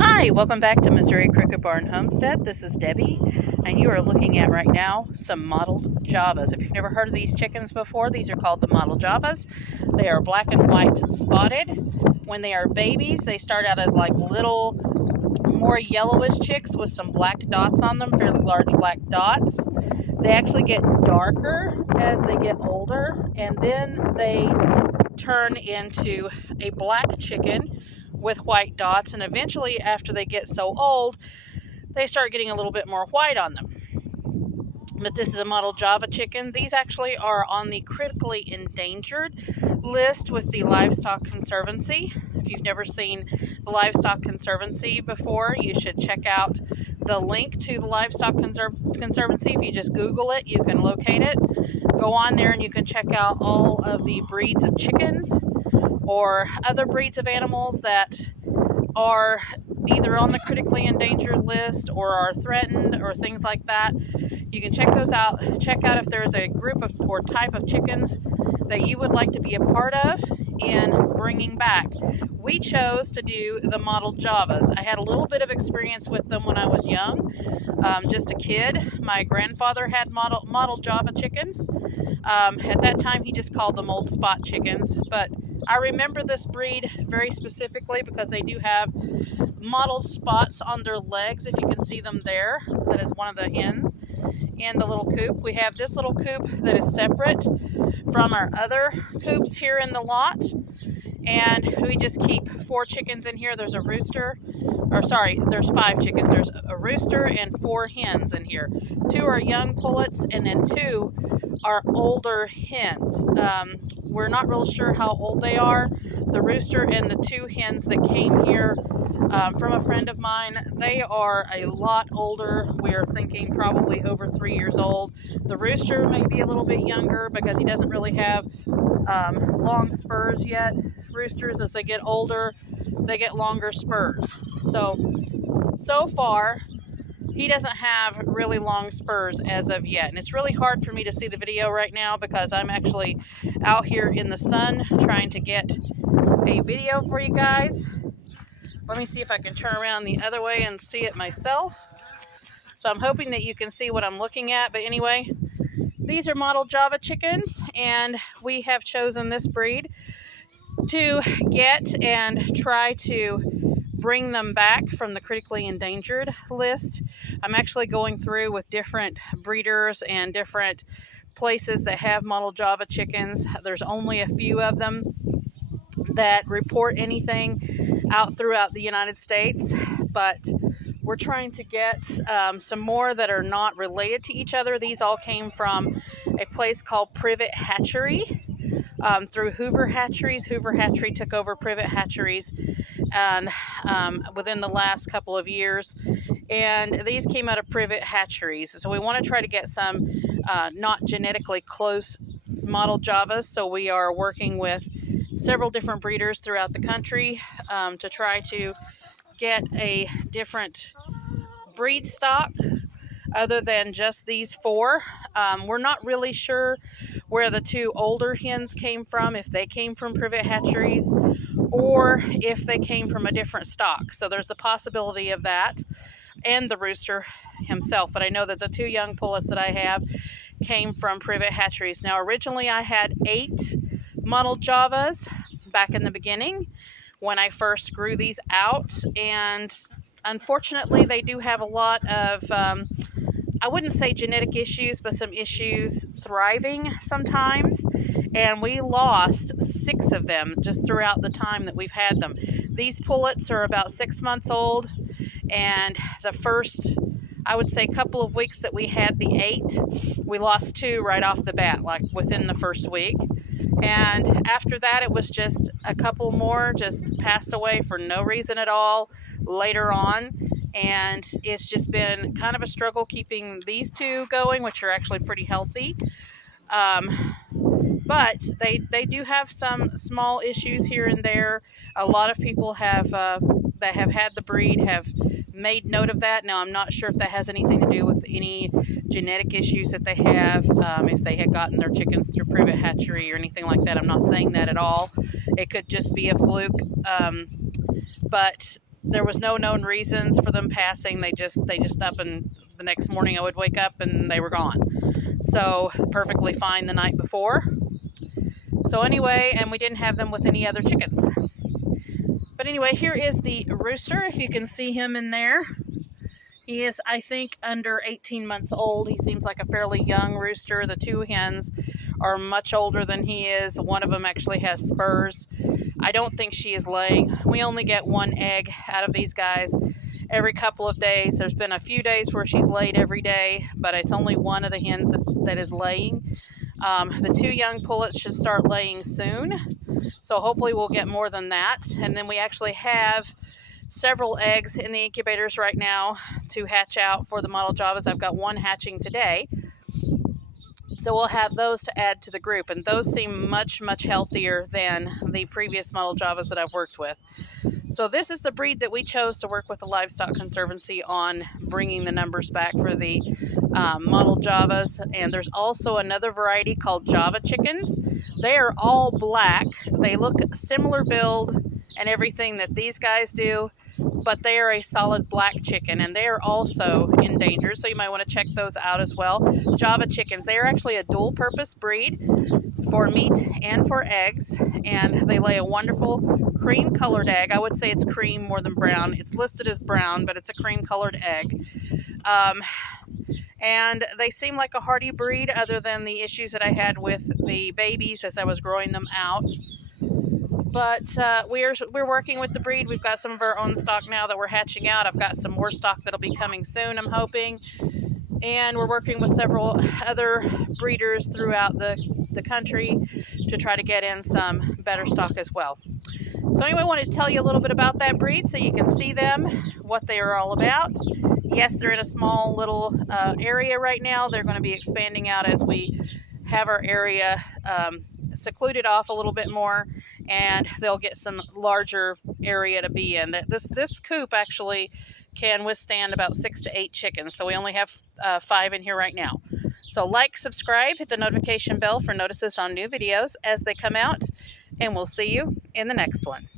Hi, welcome back to Missouri Cricket Barn Homestead. This is Debbie, and you are looking at right now some mottled Javas. If you've never heard of these chickens before, these are called the mottled Javas. They are black and white spotted. When they are babies, they start out as like little, more yellowish chicks with some black dots on them, fairly large black dots. They actually get darker as they get older, and then they turn into a black chicken with white dots, and eventually after they get so old they start getting a little bit more white on them. But this is a mottled Java chicken. These actually are on the critically endangered list with the Livestock Conservancy. If you've never seen the Livestock Conservancy before, you should check out the link to the Livestock Conservancy. If you just Google it, you can locate it. Go on there and you can check out all of the breeds of chickens or other breeds of animals that are either on the critically endangered list or are threatened or things like that. You can check those out. Check out if there's a group of or type of chickens that you would like to be a part of in bringing back. We chose to do the mottled Javas. I had a little bit of experience with them when I was young, just a kid. My grandfather had mottled Java chickens. At that time, he just called them old spot chickens, but I remember this breed very specifically because they do have mottled spots on their legs, if you can see them there. That is one of the hens in the little coop. We have this little coop that is separate from our other coops here in the lot, and we just keep 4 chickens in here. There's a rooster, or sorry, there's 5 chickens. There's a rooster and 4 hens in here. 2 are young pullets, and then 2 are older hens. We're not real sure how old they are. The rooster and the 2 hens that came here from a friend of mine, they are a lot older. We are thinking probably over 3 years old. The rooster may be a little bit younger because he doesn't really have long spurs yet. Roosters, as they get older, they get longer spurs. So far, he doesn't have really long spurs as of yet. And it's really hard for me to see the video right now because I'm actually out here in the sun trying to get a video for you guys. Let me see if I can turn around the other way and see it myself. So I'm hoping that you can see what I'm looking at. But anyway, these are mottled Java chickens, and we have chosen this breed to get and try to bring them back from the critically endangered list. I'm actually going through with different breeders and different places that have mottled Java chickens. There's only a few of them that report anything out throughout the United States, but we're trying to get some more that are not related to each other. These all came from a place called Privet Hatchery through Hoover Hatcheries. Hoover Hatchery took over Privet Hatcheries and within the last couple of years, and these came out of Privet Hatcheries. So we want to try to get some not genetically close mottled Javas. So we are working with several different breeders throughout the country to try to get a different breed stock other than just these 4. We're not really sure where the 2 older hens came from, if they came from Privet Hatcheries or if they came from a different stock. So there's the possibility of that, and the rooster himself. But I know that the 2 young pullets that I have came from Privet Hatcheries. Now originally I had 8 mottled Javas back in the beginning when I first grew these out, and unfortunately they do have a lot of I wouldn't say genetic issues, but some issues thriving sometimes, and we lost 6 of them just throughout the time that we've had them. These pullets are about 6 months old, and the first, I would say, couple of weeks that we had the 8, we lost 2 right off the bat, like within the first week. And after that, it was just a couple more just passed away for no reason at all later on. And it's just been kind of a struggle keeping these 2 going, which are actually pretty healthy. But they do have some small issues here and there. A lot of people have that have had the breed have made note of that. Now, I'm not sure if that has anything to do with any genetic issues that they have, if they had gotten their chickens through Privet Hatchery or anything like that. I'm not saying that at all. It could just be a fluke. But there was no known reasons for them passing. They just up, and the next morning I would wake up and they were gone. So perfectly fine the night before. So anyway, and we didn't have them with any other chickens. But anyway, here is the rooster, if you can see him in there. He is, I think, under 18 months old. He seems like a fairly young rooster. The two hens are much older than he is. One of them actually has spurs. I don't think she is laying. We only get one egg out of these guys every couple of days. There's been a few days where she's laid every day, but it's only one of the hens that is laying. The two young pullets should start laying soon, so hopefully we'll get more than that. And then we actually have several eggs in the incubators right now to hatch out for the Móttled Javas. I've got one hatching today, so we'll have those to add to the group, and those seem much healthier than the previous Móttled Javas that I've worked with. So this is the breed that we chose to work with the Livestock Conservancy on bringing the numbers back for the Móttled Javas. And there's also another variety called Java chickens. They are all black. They look similar build and everything that these guys do, but they are a solid black chicken, and they are also endangered, so you might want to check those out as well. Java chickens, they are actually a dual purpose breed for meat and for eggs, and they lay a wonderful cream colored egg. I would say it's cream more than brown. It's listed as brown, but it's a cream colored egg. And they seem like a hardy breed, other than the issues that I had with the babies as I was growing them out. But we're working with the breed. We've got some of our own stock now that we're hatching out. I've got some more stock that'll be coming soon, I'm hoping. And we're working with several other breeders throughout the country to try to get in some better stock as well. So anyway, I wanted to tell you a little bit about that breed so you can see them, what they are all about. Yes, they're in a small little area right now. They're going to be expanding out as we have our area secluded off a little bit more, and they'll get some larger area to be in. This coop actually can withstand about 6 to 8 chickens, so we only have 5 in here right now. So like, subscribe, hit the notification bell for notices on new videos as they come out, and we'll see you in the next one.